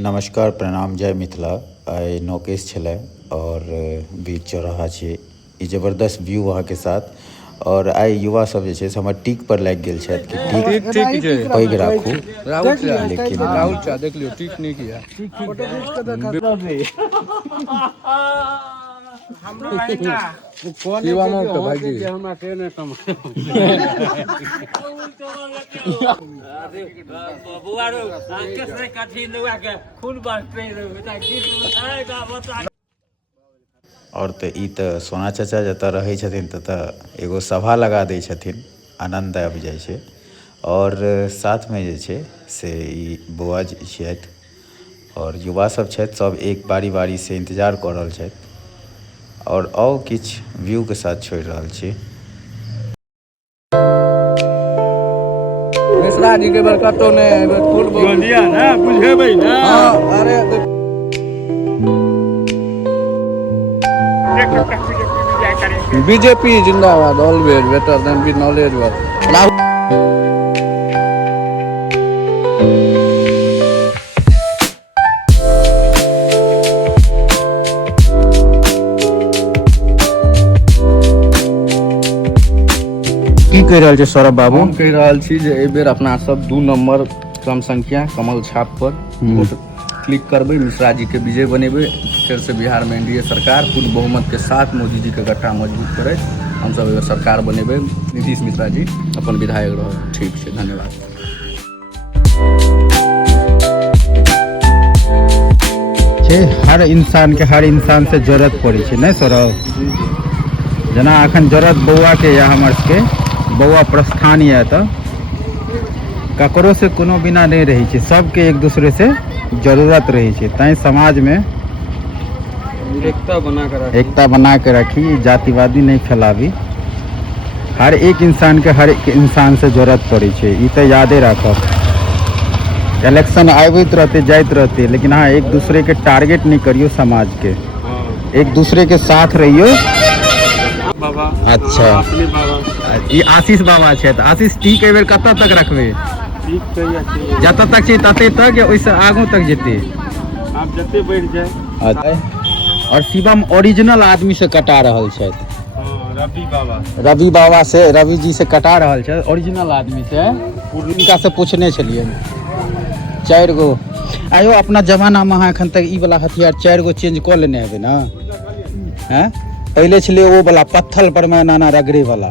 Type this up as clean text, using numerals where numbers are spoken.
नमस्कार, प्रणाम, जय मिथिला। आइ नौकेश छलै और बीच चौराहा छै। ई जबरदस्त व्यू वहाँ के साथ। और आई युवा सब जे छै से हमर टीक पर लागि गेल छथि कि टीक पैघ राखू, लेकिन राहुल चा देख लियो टीक नहीं किया। फोटो खींच के देखा हमरो आएगा शिवा मो के भाई हमरा के ने कम बुआरो आके से काठी नवा के खून बांटते बेटा गीत बता। और तो ई तो सोना चाचा जतऽ रहै छथिन ततऽ एगो सभा लगा दै छथिन, आनंद आबि जाइ छै। और साथ में जे छै से ई बौआ जी छथि और युवा सब छथि, सब एक बारी बारी से इंतजार कऽ रहल छथि और आओ किछ व्यू के साथ छोड़ि रहल छी। मिश्रा जी के बरकतो ने फूल बोल दिया ना, बुझेबै ना। हां अरे बीजेपी जिंदाबाद, always better than be knowledge work. की कह रहल छै सौरभ बाबू? हम कह रहल छी जे एहि बेर अपना सब 2 नंबर क्रम संख्या कमल छाप पर वोट क्लिक करबै, मिश्रा जी के विजय बनेबै। फिर से बिहार में एनडीए सरकार पूर्ण बहुमत के साथ मोदी जी के गठा मजबूत करे हम सब एगो सरकार बनेबै। नीतीश मिश्रा जी अपन विधायक रह। ठीक छै, धन्यवाद। हर इंसान से जरूरत पड़े छै, नहीं सौरभ? जना अखन जरूरत बौआ के या हमर सबके बौआ प्रस्थान या तो ककरो से कोनो बिना नहीं रही छै, सबके एक दूसरे से जरूरत रही छै। तैं समाज में एकता बना के रखी, जातिवादी नहीं फैलावी। हर एक इंसान से जरूरत पड़े छै, ई तो यादे रखब। इलेक्शन आबैत रहते जाइत रहते, लेकिन हाँ एक दूसरे के टारगेट नहीं करियो, समाज के एक दूसरे के साथ रहियो। बाबा अच्छा, ये आशीष बाबा छै। आशीष टीक एबेर कत तक रखबे? जत तक छै तते तक या ओइसे आगू तक जेते? आप जते बढ़ जाए। अच्छा, और शिवम ओरिजिनल आदमी से कटा रहल छै। रवि बाबा से, रवि जी से कटा रहल छै, ओरिजिनल आदमी से। उनका से पूछने छलिए 4 गो। आयो अपना जमाना में अखन तक ई वाला हथियार 4 गो चेंज कर लेने हेबे ना? हैं पहले छले वो वाला पत्थर पर में नाना रगड़े वाला।